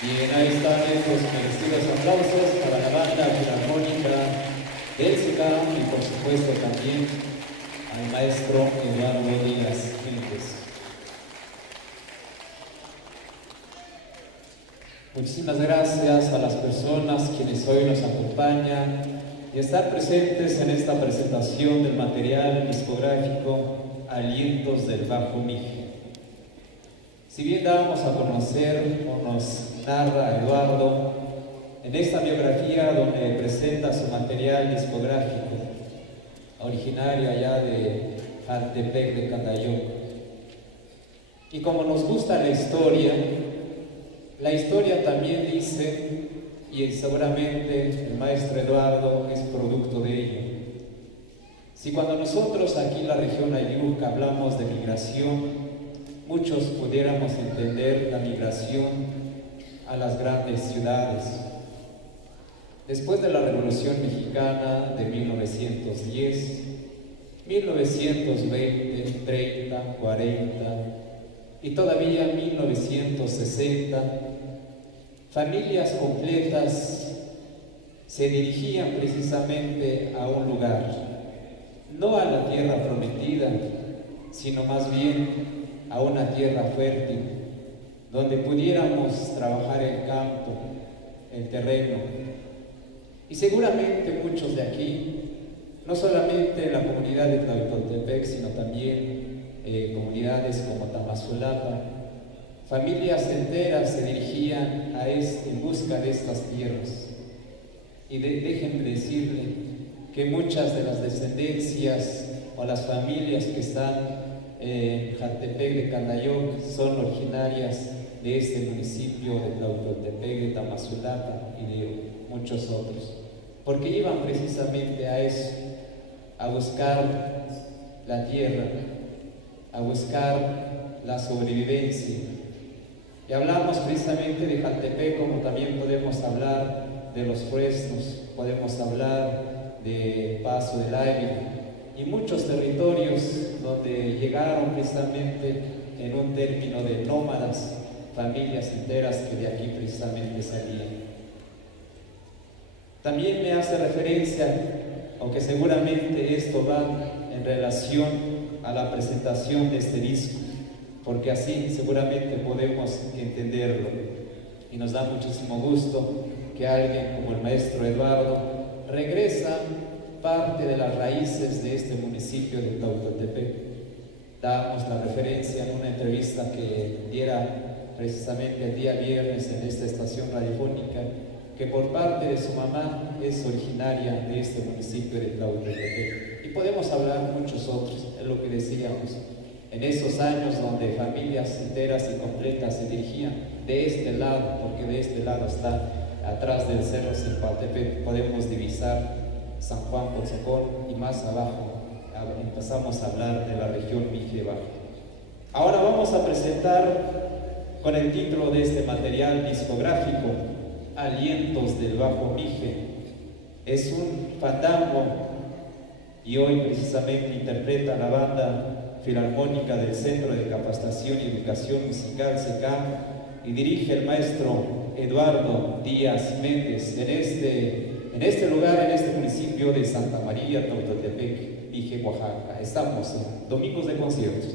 Bien, ahí están estos merecidos aplausos para la banda filarmónica del SECA y por supuesto también al maestro Eduardo Díaz Fuentes. Muchísimas gracias a las personas quienes hoy nos acompañan y estar presentes en esta presentación del material discográfico Alientos del Bajo Mije. Si bien damos a conocer o nos narra Eduardo en esta biografía donde presenta su material discográfico, originario allá de Jaltepec de Candayoc. Y como nos gusta la historia también dice, y seguramente el maestro Eduardo es producto de ello. Si cuando nosotros aquí en la región Ayuca hablamos de migración, muchos pudiéramos entender la migración a las grandes ciudades. Después de la Revolución Mexicana de 1910, 1920, 30, 40 y todavía 1960, familias completas se dirigían precisamente a un lugar, no a la tierra prometida, sino más bien a una tierra fértil, donde pudiéramos trabajar el campo, el terreno. Y seguramente muchos de aquí, no solamente la comunidad de Tlahuitoltepec, sino también comunidades como Tamazulapa, familias enteras se dirigían en busca de estas tierras. Y déjenme decirle que muchas de las descendencias o las familias que están en Jaltepec de Candayoc son originarias de este municipio de Tlahuitoltepec, de Tamazulapa y de muchos otros, porque iban precisamente a eso, a buscar la tierra, a buscar la sobrevivencia. Y hablamos precisamente de Jaltepec, como también podemos hablar de los fresnos, podemos hablar de Paso del Águila y muchos territorios donde llegaron precisamente en un término de nómadas, familias enteras que de aquí precisamente salían. También me hace referencia, aunque seguramente esto va en relación a la presentación de este disco, porque así seguramente podemos entenderlo. Y nos da muchísimo gusto que alguien como el maestro Eduardo regresa parte de las raíces de este municipio de Tlahuitoltepec. Damos la referencia en una entrevista que diera precisamente el día viernes en esta estación radiofónica, que por parte de su mamá es originaria de este municipio de Tlahuitoltepec. Y podemos hablar muchos otros, es lo que decíamos, en esos años donde familias enteras y completas se dirigían de este lado, porque de este lado está, atrás del cerro Zimpaltepec, podemos divisar San Juan Potzocón y más abajo empezamos a hablar de la región Mije Bajo. Ahora vamos a presentar con el título de este material discográfico, Alientos del Bajo Mije. Es un fandango y hoy precisamente interpreta la banda filarmónica del Centro de Capacitación y Educación Musical SECAM y dirige el maestro Eduardo Díaz Méndez en este lugar, en este municipio de Santa María, Tlahuitoltepec, Mije, Oaxaca. Estamos en Domingos de Conciertos.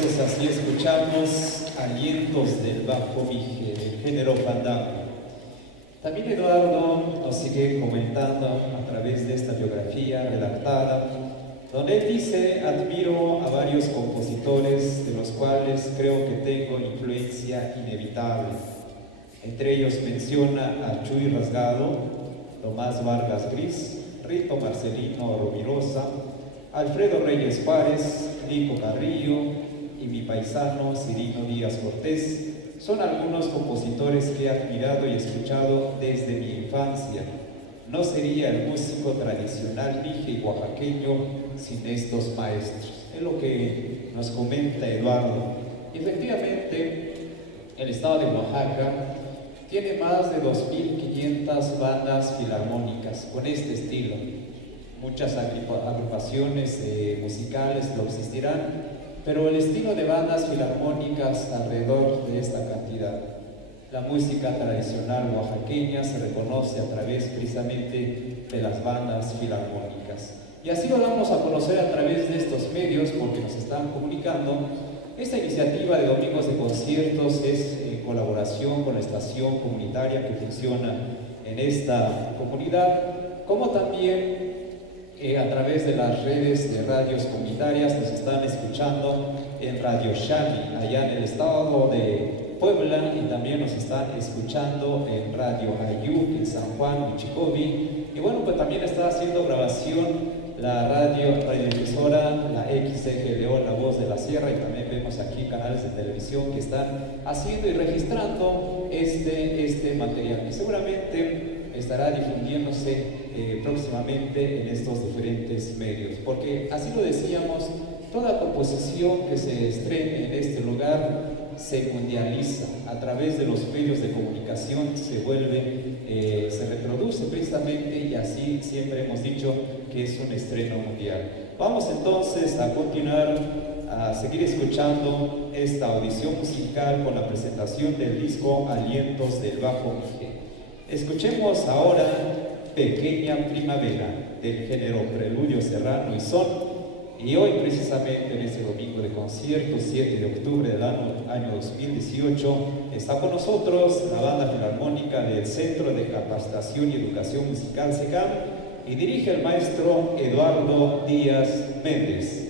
entonces así escuchamos Alientos del Bajo Mije, del género fandango. También Eduardo nos sigue comentando a través de esta biografía redactada, donde él dice: admiro a varios compositores de los cuales creo que tengo influencia inevitable. Entre ellos menciona a Chuy Rasgado, Tomás Vargas Gris, Rito Marcelino Rovirosa, Alfredo Reyes Juárez, Nico Carrillo y mi paisano Cirino Díaz Cortés. Son algunos compositores que he admirado y escuchado desde mi infancia. No sería el músico tradicional mije y oaxaqueño sin estos maestros. Es lo que nos comenta Eduardo. Efectivamente, el estado de Oaxaca tiene más de 2.500 bandas filarmónicas con este estilo. Muchas agrupaciones musicales lo existirán, pero el estilo de bandas filarmónicas alrededor de esta cantidad. La música tradicional oaxaqueña se reconoce a través precisamente de las bandas filarmónicas. Y así lo damos a conocer a través de estos medios porque nos están comunicando. Esta iniciativa de Domingos de Conciertos es en colaboración con la estación comunitaria que funciona en esta comunidad, como también a través de las redes de radios comunitarias. Nos están escuchando en Radio Shani, allá en el estado de Puebla, y también nos están escuchando en Radio Ayuc, en San Juan, Michicobi. Y bueno, pues también está haciendo grabación la radiodifusora, la XGLO, La Voz de la Sierra, y también vemos aquí canales de televisión que están haciendo y registrando este material. Y seguramente estará difundiéndose próximamente en estos diferentes medios, porque así lo decíamos, toda composición que se estrene en este lugar se mundializa a través de los medios de comunicación, se reproduce precisamente, y así siempre hemos dicho que es un estreno mundial. Vamos entonces a continuar, a seguir escuchando esta audición musical con la presentación del disco Alientos del Bajo Mije. Escuchemos ahora Pequeña Primavera, del género preludio serrano y son. Y hoy, precisamente en este domingo de conciertos, 7 de octubre del año 2018, está con nosotros la Banda Filarmónica del Centro de Capacitación y Educación Musical SECAM, y dirige el maestro Eduardo Díaz Méndez.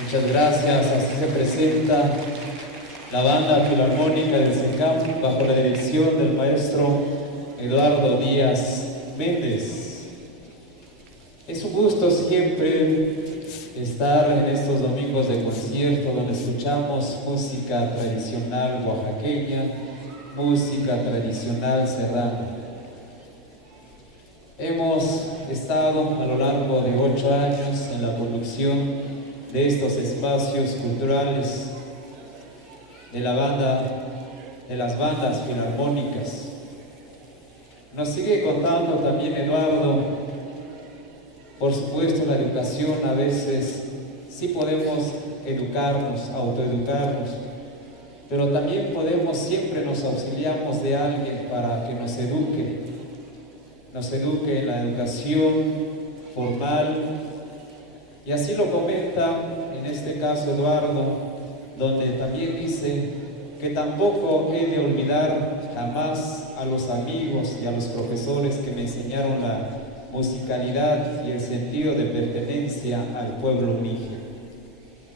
Muchas gracias. Así se presenta la banda filarmónica del SECAM bajo la dirección del maestro Eduardo Díaz Méndez. Es un gusto siempre estar en estos domingos de concierto donde escuchamos música tradicional oaxaqueña, música tradicional serrana. Hemos estado a lo largo de 8 años en la conducción de estos espacios culturales de las bandas filarmónicas. Nos sigue contando también Eduardo, por supuesto la educación a veces sí podemos educarnos, autoeducarnos, pero también siempre nos auxiliamos de alguien para que nos eduque en la educación formal, y así lo comenta en este caso Eduardo, donde también dice que tampoco he de olvidar jamás a los amigos y a los profesores que me enseñaron la musicalidad y el sentido de pertenencia al pueblo mije.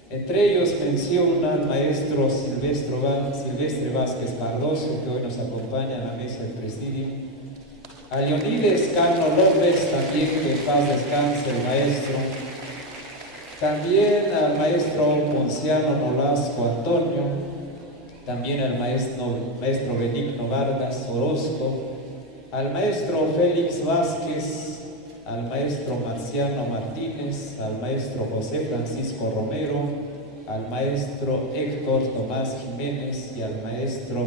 Entre ellos menciona al maestro Silvestre Vázquez Cardoso, que hoy nos acompaña a la mesa del presidio, a Leonides Cano López, también que en paz descanse el maestro, también al maestro Ponciano Nolasco Antonio, también al maestro Benigno Vargas Orozco, al maestro Félix Vázquez, al maestro Marciano Martínez, al maestro José Francisco Romero, al maestro Héctor Tomás Jiménez y al maestro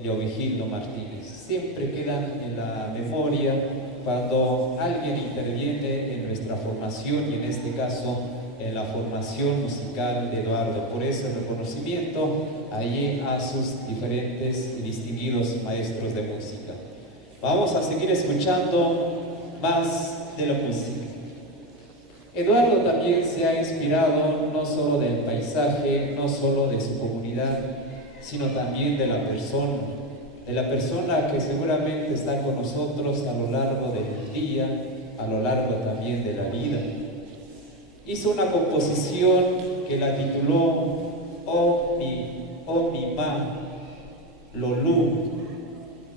Leovigildo Martínez. Siempre quedan en la memoria cuando alguien interviene en nuestra formación y en este caso en la formación musical de Eduardo. Por eso el reconocimiento allí a sus diferentes y distinguidos maestros de música. Vamos a seguir escuchando más de la música. Eduardo también se ha inspirado no solo del paisaje, no solo de su comunidad, sino también de la persona que seguramente está con nosotros a lo largo del día, a lo largo también de la vida. Hizo una composición que la tituló Omima Lolú.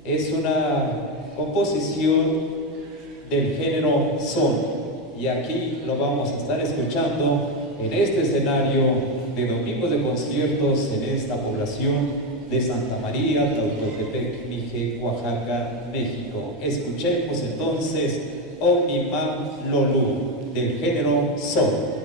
Es una composición del género son, y aquí lo vamos a estar escuchando en este escenario de Domingos de Conciertos en esta población de Santa María, Tlautotepec, Mije, Oaxaca, México. Escuchemos entonces Omima Lolú del género son.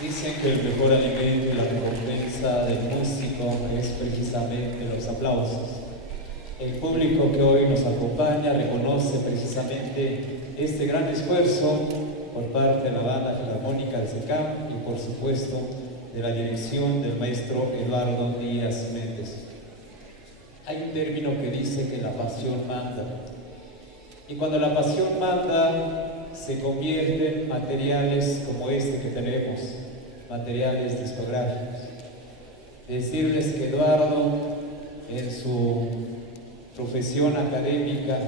Dicen que el mejor alimento y la recompensa del músico es precisamente los aplausos. El público que hoy nos acompaña reconoce precisamente este gran esfuerzo por parte de la Banda Filarmónica de SECAM y por supuesto de la dirección del maestro Eduardo Díaz Méndez. Hay un término que dice que la pasión manda. Y cuando la pasión manda, se convierten en materiales como este que tenemos, materiales discográficos. Decirles que Eduardo, en su profesión académica,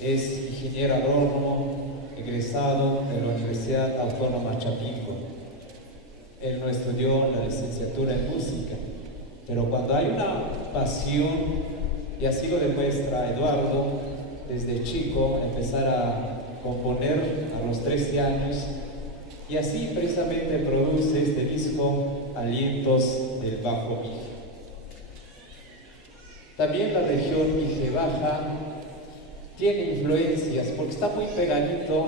es ingeniero agrónomo, egresado de la Universidad Autónoma Chapingo. Él no estudió la licenciatura en música, pero cuando hay una pasión, y así lo demuestra Eduardo, desde chico empezar a componer a los 13 años, y así precisamente produce este disco Alientos del Bajo Mije. También la región Mije Baja tiene influencias porque está muy pegadito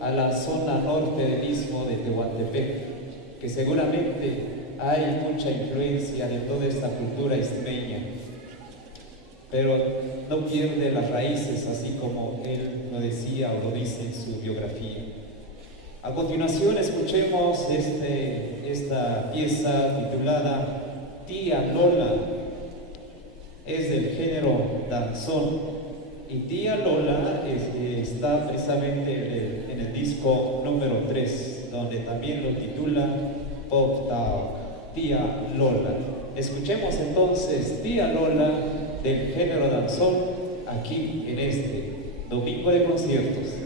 a la zona norte del istmo de Tehuantepec, que seguramente hay mucha influencia de toda esta cultura istmeña, pero no pierde las raíces, así como él lo decía o lo dice en su biografía. A continuación escuchemos esta pieza titulada Tía Lola. Es del género danzón, y Tía Lola está precisamente en el disco número 3, donde también lo titula Pop Tao, Tía Lola. Escuchemos entonces Tía Lola del género danzón aquí en este Domingo de Conciertos.